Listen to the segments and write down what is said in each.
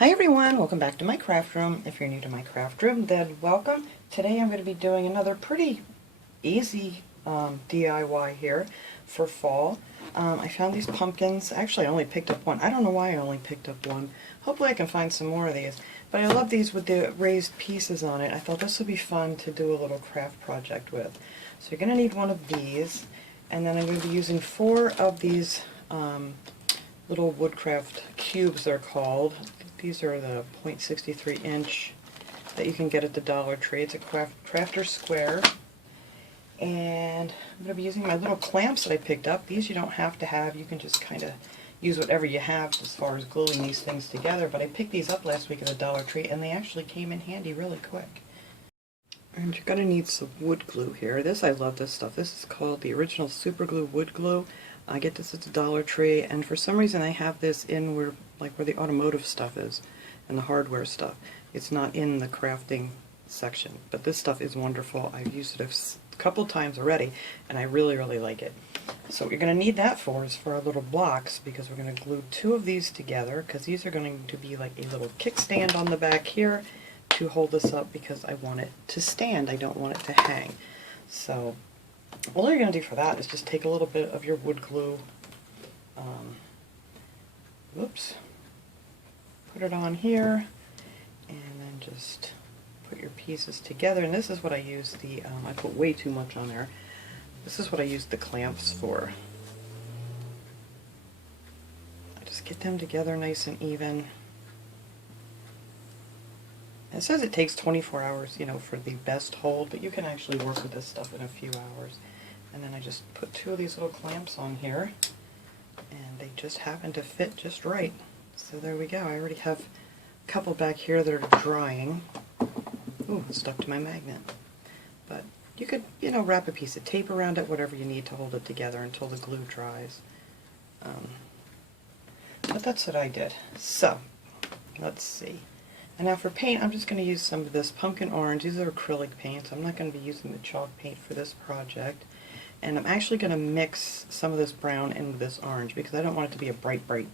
Hi everyone, welcome back to my craft room. If you're new to my craft room, then welcome. Today I'm going to be doing another pretty easy DIY here for fall. I found these pumpkins. Actually, I only picked up one. I don't know why I only picked up one. Hopefully I can find some more of these. But I love these with the raised pieces on it. I thought this would be fun to do a little craft project with. So you're going to need one of these, and then I'm going to be using 4 of these little woodcraft cubes, they're called. These are the 0.63 inch that you can get at the Dollar Tree. It's a crafter square. And I'm going to be using my little clamps that I picked up. These you don't have to have. You can just kind of use whatever you have as far as gluing these things together. But I picked these up last week at the Dollar Tree, and they actually came in handy really quick. And you're going to need some wood glue here. I love this stuff. This is called the Original Super Glue Wood Glue. I get this at the Dollar Tree, and for some reason I have this in where the automotive stuff is and the hardware stuff. It's not in the crafting section, but this stuff is wonderful. I've used it a couple times already, and I really, really like it. So what you're going to need that for is for our little blocks, because we're going to glue 2 of these together, because these are going to be like a little kickstand on the back here to hold this up, because I want it to stand. I don't want it to hang. So all you're going to do for that is just take a little bit of your wood glue, put it on here, and then just put your pieces together. And this is what I use I put way too much on there. This is what I use the clamps for. I just get them together nice and even. It says it takes 24 hours, for the best hold, but you can actually work with this stuff in a few hours. And then I just put 2 of these little clamps on here, and they just happen to fit just right. So there we go. I already have a couple back here that are drying. Ooh, it's stuck to my magnet. But you could, wrap a piece of tape around it, whatever you need to hold it together until the glue dries. But that's what I did. So, let's see. And now for paint, I'm just going to use some of this pumpkin orange. These are acrylic paints. I'm not going to be using the chalk paint for this project. And I'm actually going to mix some of this brown in with this orange, because I don't want it to be a bright, bright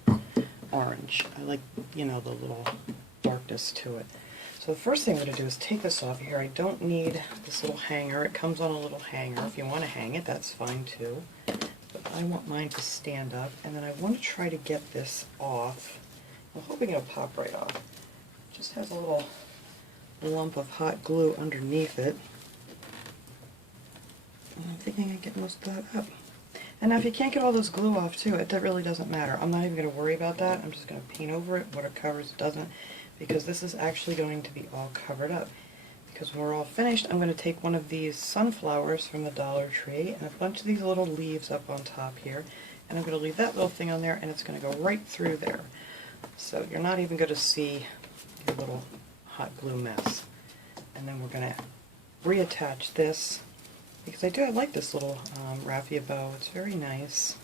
orange. I like, the little darkness to it. So the first thing I'm going to do is take this off here. I don't need this little hanger. It comes on a little hanger. If you want to hang it, that's fine too. But I want mine to stand up, and then I want to try to get this off. I'm hoping it'll pop right off. It just has a little lump of hot glue underneath it. And I'm thinking I can get most of that up. And now if you can't get all this glue off too, it really doesn't matter. I'm not even going to worry about that. I'm just going to paint over it. What it covers doesn't, because this is actually going to be all covered up. Because when we're all finished, I'm going to take one of these sunflowers from the Dollar Tree and a bunch of these little leaves up on top here, and I'm going to leave that little thing on there, and it's going to go right through there. So you're not even going to see your little hot glue mess. And then we're going to reattach this, because I like this little raffia bow. It's very nice.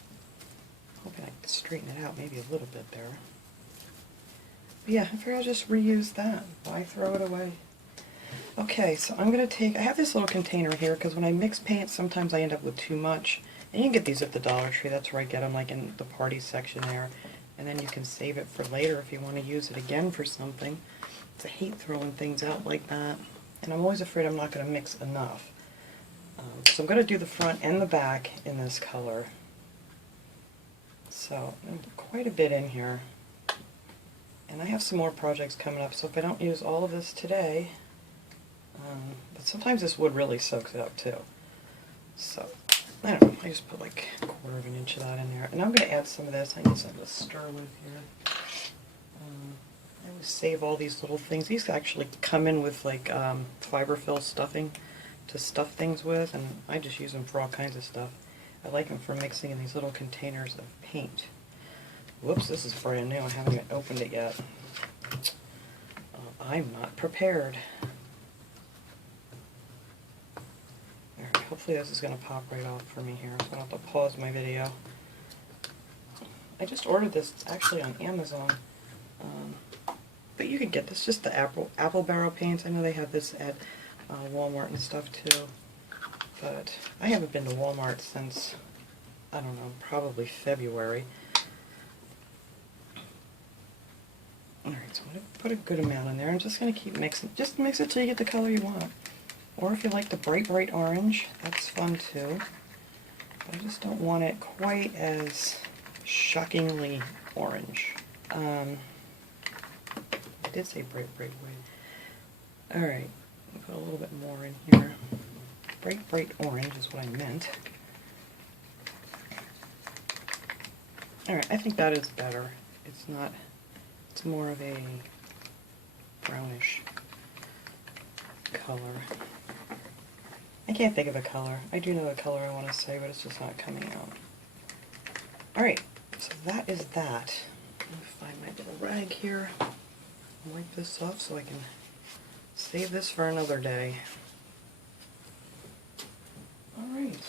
Hoping I can straighten it out maybe a little bit there. But yeah, I figure I'll just reuse that. Why throw it away? Okay, so I'm going to take, I have this little container here, because when I mix paint, sometimes I end up with too much. And you can get these at the Dollar Tree. That's where I get them, like in the party section there. And then you can save it for later if you want to use it again for something. I hate throwing things out like that. And I'm always afraid I'm not going to mix enough. So I'm going to do the front and the back in this color. So quite a bit in here. And I have some more projects coming up, so if I don't use all of this today, but sometimes this wood really soaks it up too. So, I don't know, I just put like 1/4 of an inch of that in there. And I'm going to add some of this. I need some of the stir with here. I always save all these little things. These actually come in with like fiberfill stuffing to stuff things with, and I just use them for all kinds of stuff. I like them for mixing in these little containers of paint. Whoops, this is brand new. I haven't even opened it yet. I'm not prepared. There, hopefully this is going to pop right off for me here, so I don't have to pause my video. I just ordered this actually on Amazon. But you can get this, just the apple barrel paints. I know they have this at Walmart and stuff too. But I haven't been to Walmart since, I don't know, probably February. Alright, so I'm going to put a good amount in there. I'm just going to keep mixing. Just mix it till you get the color you want. Or if you like the bright, bright orange, that's fun too. But I just don't want it quite as shockingly orange. I did say bright, bright white. Alright, put a little bit more in here. Bright, bright orange is what I meant. Alright, I think that is better. It's not, it's more of a brownish color. I can't think of a color. I do know a color I want to say, but it's just not coming out. Alright, so that is that. Let me find my little rag here. Wipe this off so I can save this for another day. Alright.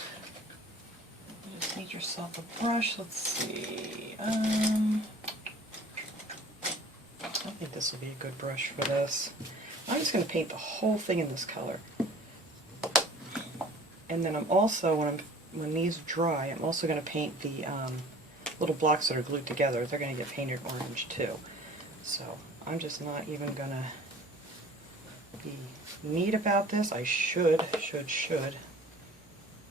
You just need yourself a brush. Let's see. I think this will be a good brush for this. I'm just going to paint the whole thing in this color. And then I'm also, when these dry, I'm also going to paint the little blocks that are glued together. They're going to get painted orange too. So I'm just not even going to be neat about this. I should.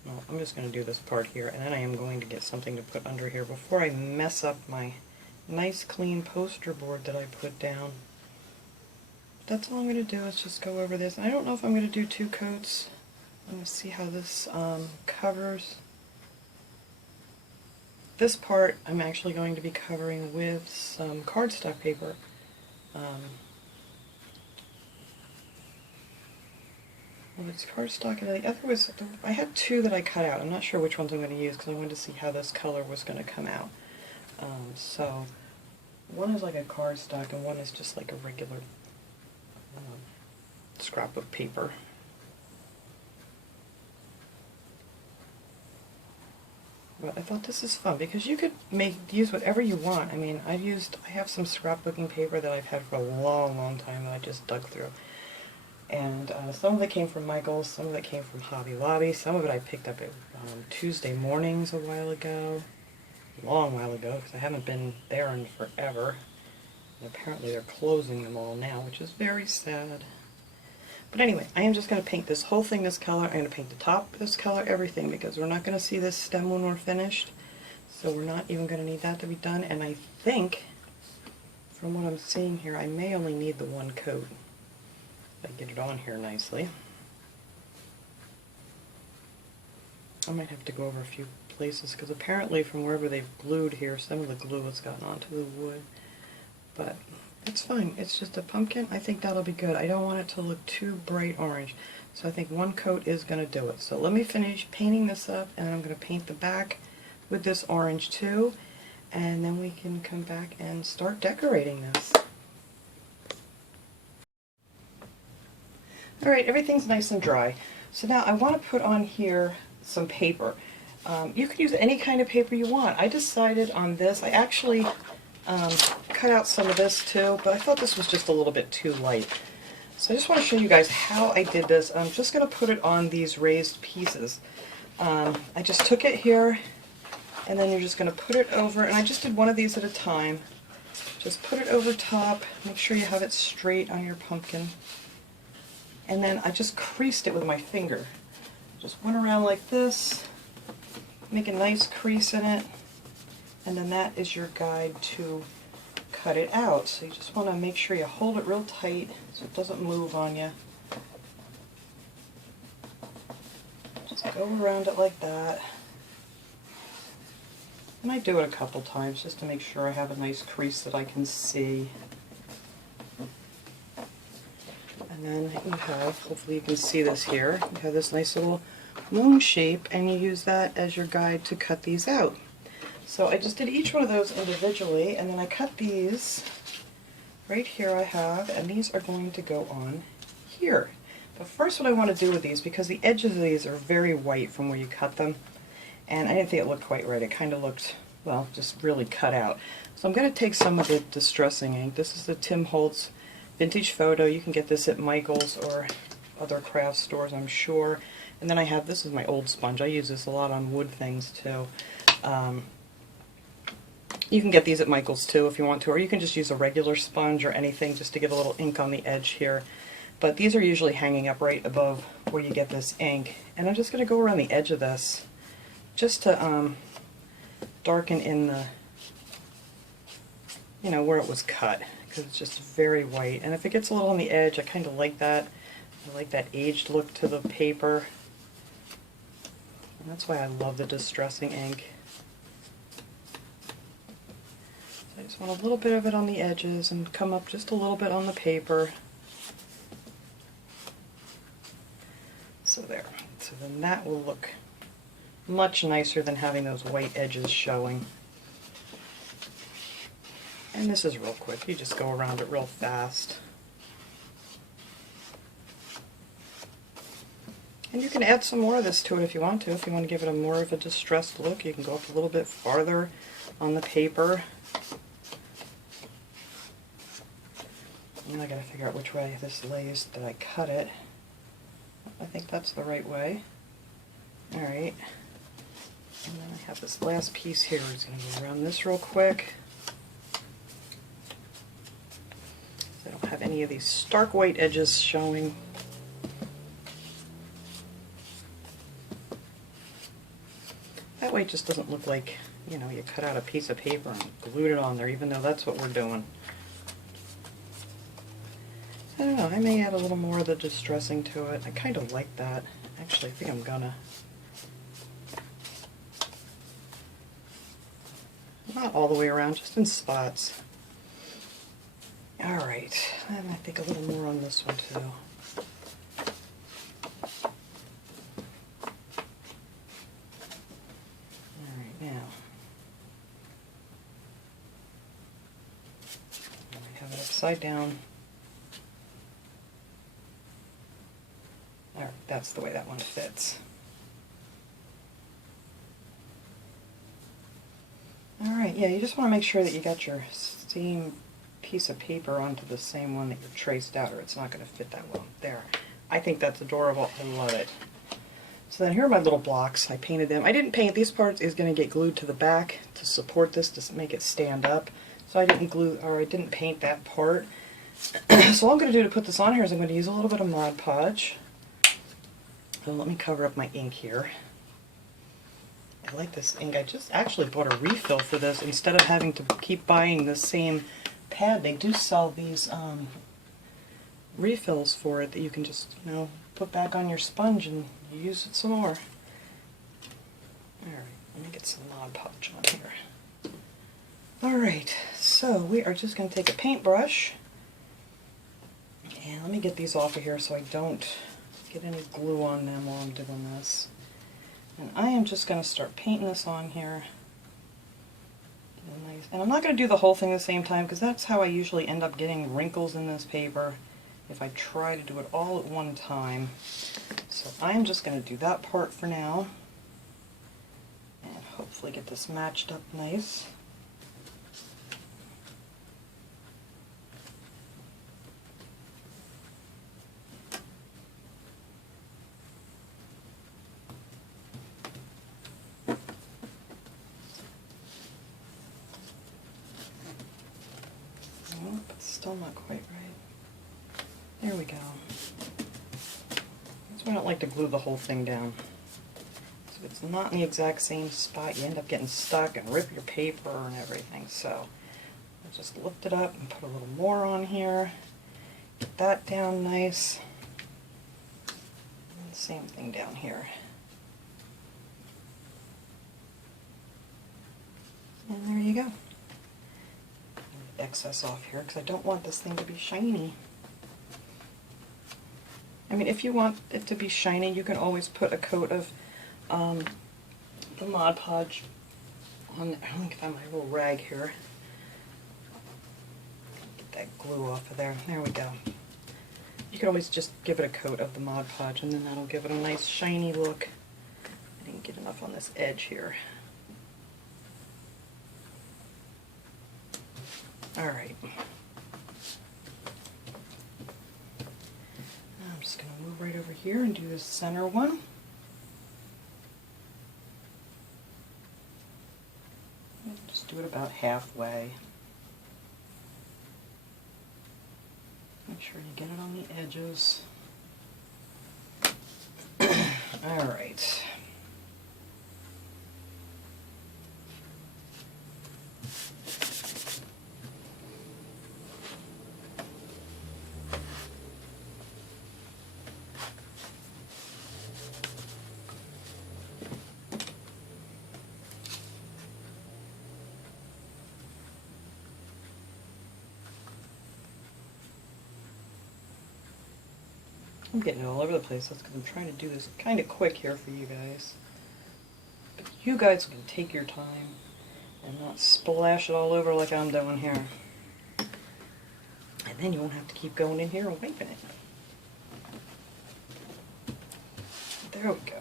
Well, I'm just going to do this part here, and then I am going to get something to put under here before I mess up my nice clean poster board that I put down. That's all I'm going to do is just go over this. I don't know if I'm going to do 2 coats. I'm going to see how this covers. This part I'm actually going to be covering with some cardstock paper. Well, it's cardstock, and the other was, I had 2 that I cut out. I'm not sure which ones I'm going to use because I wanted to see how this color was going to come out. So one is like a cardstock and one is just like a regular scrap of paper. But I thought this is fun because you could use whatever you want. I mean, I have some scrapbooking paper that I've had for a long, long time that I just dug through. And some of it came from Michael's, some of it came from Hobby Lobby, some of it I picked up at Tuesday mornings a while ago. A long while ago, because I haven't been there in forever. And apparently they're closing them all now, which is very sad. But anyway, I am just going to paint this whole thing this color. I'm going to paint the top this color, everything, because we're not going to see this stem when we're finished. So we're not even going to need that to be done. And I think, from what I'm seeing here, I may only need the 1 coat. If I get it on here nicely. I might have to go over a few places, because apparently from wherever they've glued here, some of the glue has gotten onto the wood. But it's fine. It's just a pumpkin. I think that'll be good. I don't want it to look too bright orange. So I think 1 coat is going to do it. So let me finish painting this up, and I'm going to paint the back with this orange too. And then we can come back and start decorating this. Alright, everything's nice and dry. So now I want to put on here some paper. You could use any kind of paper you want. I decided on this. I actually cut out some of this too, but I thought this was just a little bit too light. So I just want to show you guys how I did this. I'm just going to put it on these raised pieces. I just took it here, and then you're just going to put it over, and I just did one of these at a time. Just put it over top, make sure you have it straight on your pumpkin. And then I just creased it with my finger. Just went around like this, make a nice crease in it, and then that is your guide to cut it out. So you just want to make sure you hold it real tight so it doesn't move on you. Just go around it like that. And I do it a couple times just to make sure I have a nice crease that I can see. And then you have, hopefully you can see this here, you have this nice little moon shape, and you use that as your guide to cut these out. So I just did each one of those individually, and then I cut these right here I have, and these are going to go on here. But first what I want to do with these, because the edges of these are very white from where you cut them, and I didn't think it looked quite right. It kind of looked, well, just really cut out. So I'm going to take some of the distressing ink. This is the Tim Holtz Vintage Photo. You can get this at Michael's or other craft stores, I'm sure. And then I have, this is my old sponge. I use this a lot on wood things too. You can get these at Michael's too if you want to, or you can just use a regular sponge or anything just to get a little ink on the edge here. But these are usually hanging up right above where you get this ink. And I'm just going to go around the edge of this just to darken in the, you know, where it was cut, because it's just very white. And if it gets a little on the edge, I kind of like that. I like that aged look to the paper. And that's why I love the distressing ink. I just want a little bit of it on the edges and come up just a little bit on the paper. So there. So then that will look much nicer than having those white edges showing. And this is real quick. You just go around it real fast. And you can add some more of this to it if you want to. If you want to give it a more of a distressed look, you can go up a little bit farther on the paper. And I gotta figure out which way this lays. Did I cut it? I think that's the right way. Alright. And then I have this last piece here. I'm just going to go around this real quick. So I don't have any of these stark white edges showing. That way it just doesn't look like, you know, you cut out a piece of paper and glued it on there, even though that's what we're doing. I don't know, I may add a little more of the distressing to it. I kind of like that. Actually, I think I'm gonna. Not all the way around, just in spots. Alright, and I think a little more on this one too. Alright, now. I have it upside down. Alright, that's the way that one fits. Alright, yeah, you just want to make sure that you got your same piece of paper onto the same one that you're traced out, or it's not going to fit that well. There. I think that's adorable. I love it. So then here are my little blocks. I painted them. I didn't paint these parts. Is going to get glued to the back to support this, to make it stand up. So I didn't glue, or I didn't paint that part. So all I'm going to do to put this on here is I'm going to use a little bit of Mod Podge. So let me cover up my ink here. I like this ink. I just actually bought a refill for this instead of having to keep buying the same pad. They do sell these refills for it that you can just, you know, put back on your sponge and use it some more. Alright, let me get some Mod Podge on here. Alright, so we are just going to take a paintbrush and let me get these off of here so I don't get any glue on them while I'm doing this. And I am just going to start painting this on here. And I'm not going to do the whole thing at the same time because that's how I usually end up getting wrinkles in this paper if I try to do it all at one time. So I'm just going to do that part for now and hopefully get this matched up nice. Still not quite right. There we go. That's why I don't like to glue the whole thing down. So if it's not in the exact same spot, you end up getting stuck and rip your paper and everything. So I'll just lift it up and put a little more on here. Get that down nice. And the same thing down here. And there you go. Excess off here because I don't want this thing to be shiny. I mean, if you want it to be shiny, you can always put a coat of the Mod Podge on there. Let me find my little rag here. Get that glue off of there. There we go. You can always just give it a coat of the Mod Podge and then that'll give it a nice shiny look. I didn't get enough on this edge here. Alright. I'm just going to move right over here and do the center one. And just do it about halfway. Make sure you get it on the edges. All right. I'm getting it all over the place. That's because I'm trying to do this kind of quick here for you guys. But you guys can take your time and not splash it all over like I'm doing here. And then you won't have to keep going in here and wiping it. There we go.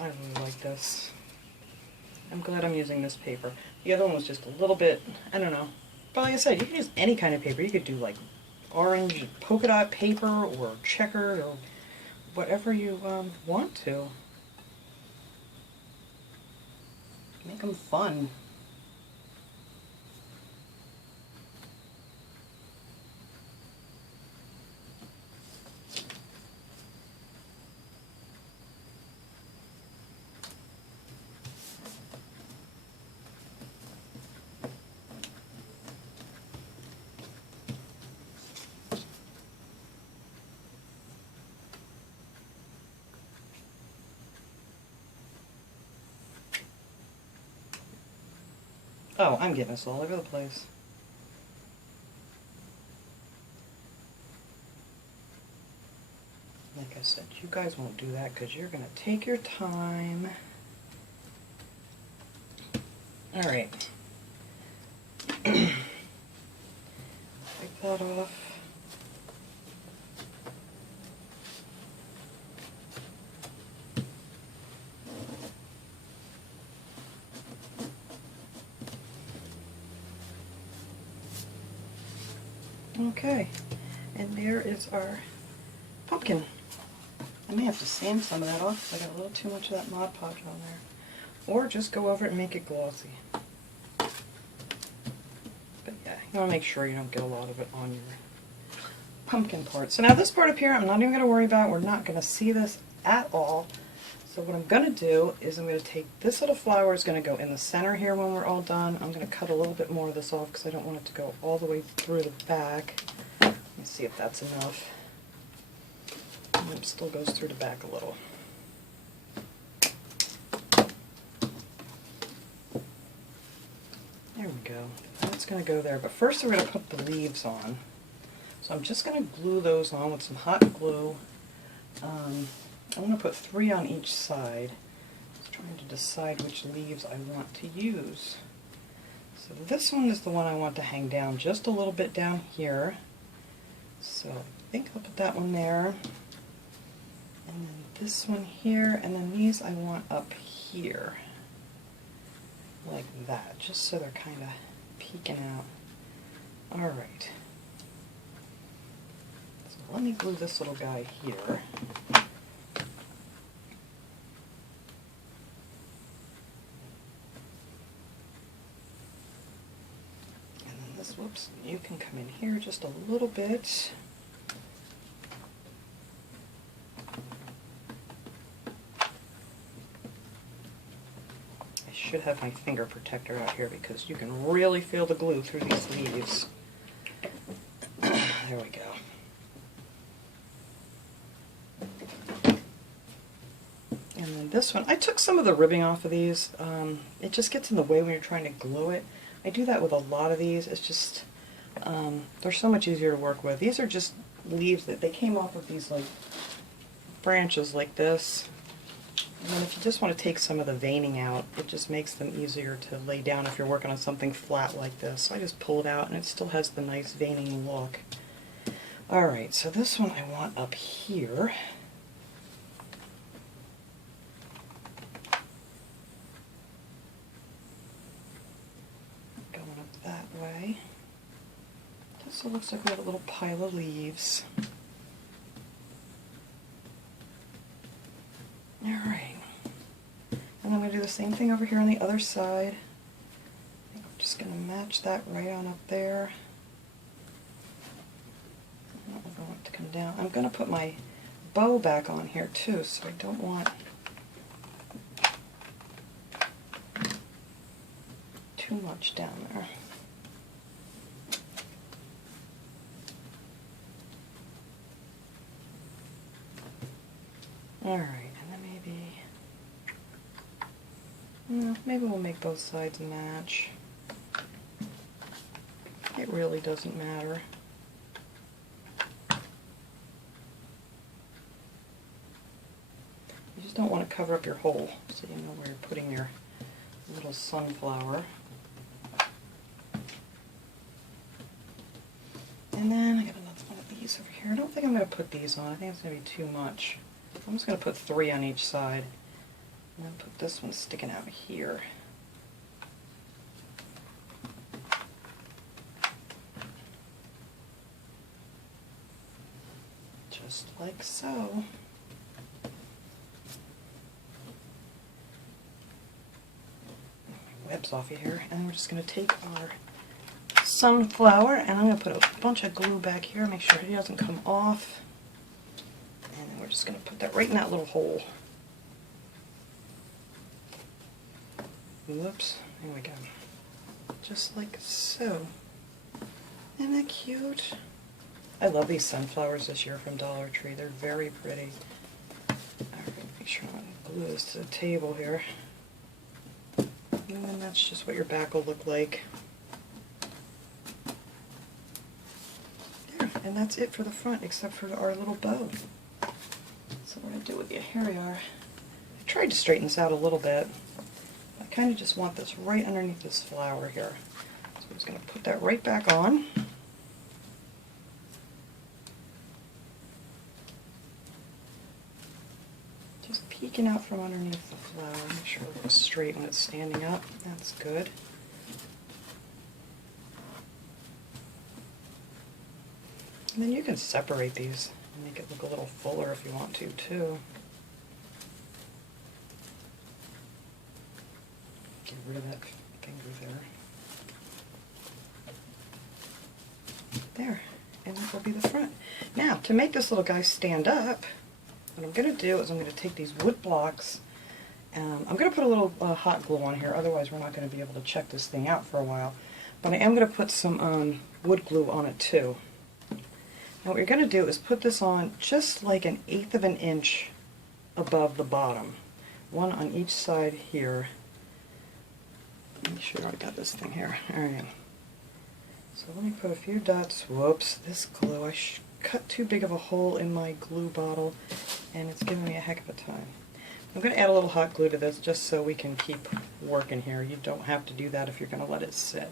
I really like this. I'm glad I'm using this paper. The other one was just a little bit, I don't know. But like I said, you can use any kind of paper. You could do like orange polka dot paper or checkered or whatever you want to. Make them fun. Oh, I'm getting this all over the place. Like I said, you guys won't do that because you're going to take your time. All right. Take that off. Okay, and there is our pumpkin. I may have to sand some of that off because I got a little too much of that Mod Podge on there. Or just go over it and make it glossy. But yeah, you want to make sure you don't get a lot of it on your pumpkin part. So now this part up here I'm not even going to worry about. We're not going to see this at all. So what I'm going to do is I'm going to take this little flower, is going to go in the center here when we're all done. I'm going to cut a little bit more of this off because I don't want it to go all the way through the back. Let me see if that's enough. And it still goes through the back a little. There we go. That's going to go there. But first we're going to put the leaves on. So I'm just going to glue those on with some hot glue. I'm going to put 3 on each side. Just trying to decide which leaves I want to use. So this one is the one I want to hang down just a little bit down here. So I think I'll put that one there. And then this one here, and then these I want up here. Like that, just so they're kind of peeking out. Alright. So let me glue this little guy here. Whoops, you can come in here just a little bit. I should have my finger protector out here because you can really feel the glue through these leaves. There we go. And then this one, I took some of the ribbing off of these. It just gets in the way when you're trying to glue it. I do that with a lot of these. It's just, they're so much easier to work with. These are just leaves that they came off of these like branches like this. And then if you just want to take some of the veining out, it just makes them easier to lay down if you're working on something flat like this. So I just pull it out and it still has the nice veining look. Alright, so this one I want up here. That way. Just so it looks like we have a little pile of leaves. Alright. And I'm going to do the same thing over here on the other side. I'm just going to match that right on up there. I don't want it to come down. I'm going to put my bow back on here too, so I don't want too much down there. Alright, and then maybe we'll make both sides match. It really doesn't matter. You just don't want to cover up your hole, so you know where you're putting your little sunflower. And then I got another one of these over here. I don't think I'm going to put these on. I think it's going to be too much. I'm just going to put 3 on each side. And then put this one sticking out here. Just like so. Webs off of here. And then we're just going to take our sunflower and I'm going to put a bunch of glue back here, make sure it doesn't come off. And then we're just going to put that right in that little hole. Whoops, there we go. Just like so. Isn't that cute? I love these sunflowers this year from Dollar Tree. They're very pretty. Alright, make sure I don't glue this to the table here. And then that's just what your back will look like. There, and that's it for the front, except for our little bow. So we're going to do with you. Here we are. I tried to straighten this out a little bit. I kind of just want this right underneath this flower here. So I'm just going to put that right back on. Just peeking out from underneath the flower. Make sure it looks straight when it's standing up. That's good. And then you can separate these and make it look a little fuller if you want to too. Get rid of that finger there. There, and that will be the front. Now, to make this little guy stand up, what I'm going to do is I'm going to take these wood blocks, and I'm going to put a little hot glue on here, otherwise we're not going to be able to check this thing out for a while. But I am going to put some wood glue on it too. Now what you're going to do is put this on just like 1/8 of an inch above the bottom. One on each side here. Make sure I got this thing here. Alright. So let me put a few dots. Whoops, this glue. I cut too big of a hole in my glue bottle and it's giving me a heck of a time. I'm going to add a little hot glue to this just so we can keep working here. You don't have to do that if you're going to let it sit.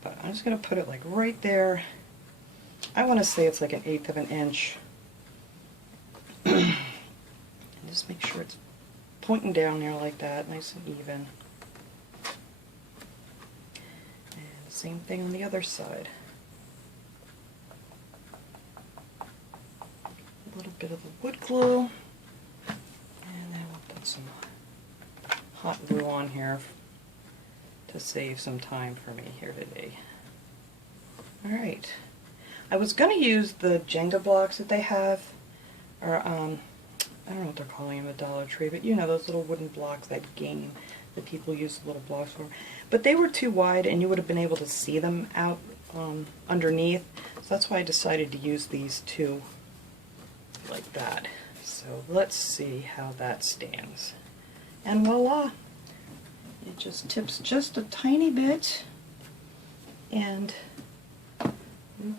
But I'm just going to put it like right there. I want to say it's like 1/8 of an inch. And just make sure it's pointing down there like that, nice and even. And same thing on the other side. A little bit of the wood glue. And then we'll put some hot glue on here to save some time for me here today. Alright. I was going to use the Jenga blocks that they have, or I don't know what they're calling them at Dollar Tree, but you know those little wooden blocks, that game that people use the little blocks for. But they were too wide and you would have been able to see them out underneath, so that's why I decided to use these two like that. So let's see how that stands. And voila! It just tips just a tiny bit, and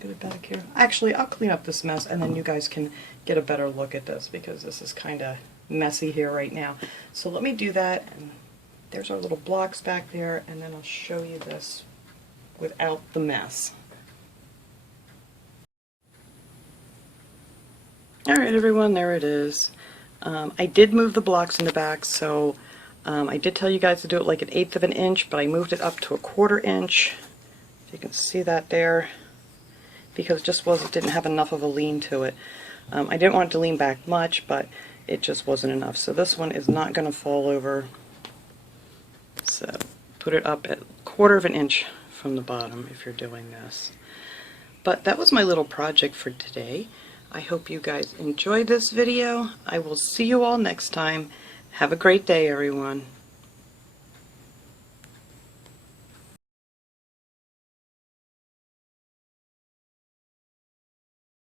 get it back here. Actually, I'll clean up this mess and then you guys can get a better look at this because this is kind of messy here right now. So let me do that. And there's our little blocks back there, and then I'll show you this without the mess. Alright everyone, there it is. I did move the blocks in the back, so I did tell you guys to do it like 1/8 of an inch, but I moved it up to 1/4 inch. You can see that there, because it just didn't have enough of a lean to it. I didn't want it to lean back much, but it just wasn't enough. So this one is not going to fall over. So put it up at 1/4 of an inch from the bottom if you're doing this. But that was my little project for today. I hope you guys enjoyed this video. I will see you all next time. Have a great day, everyone.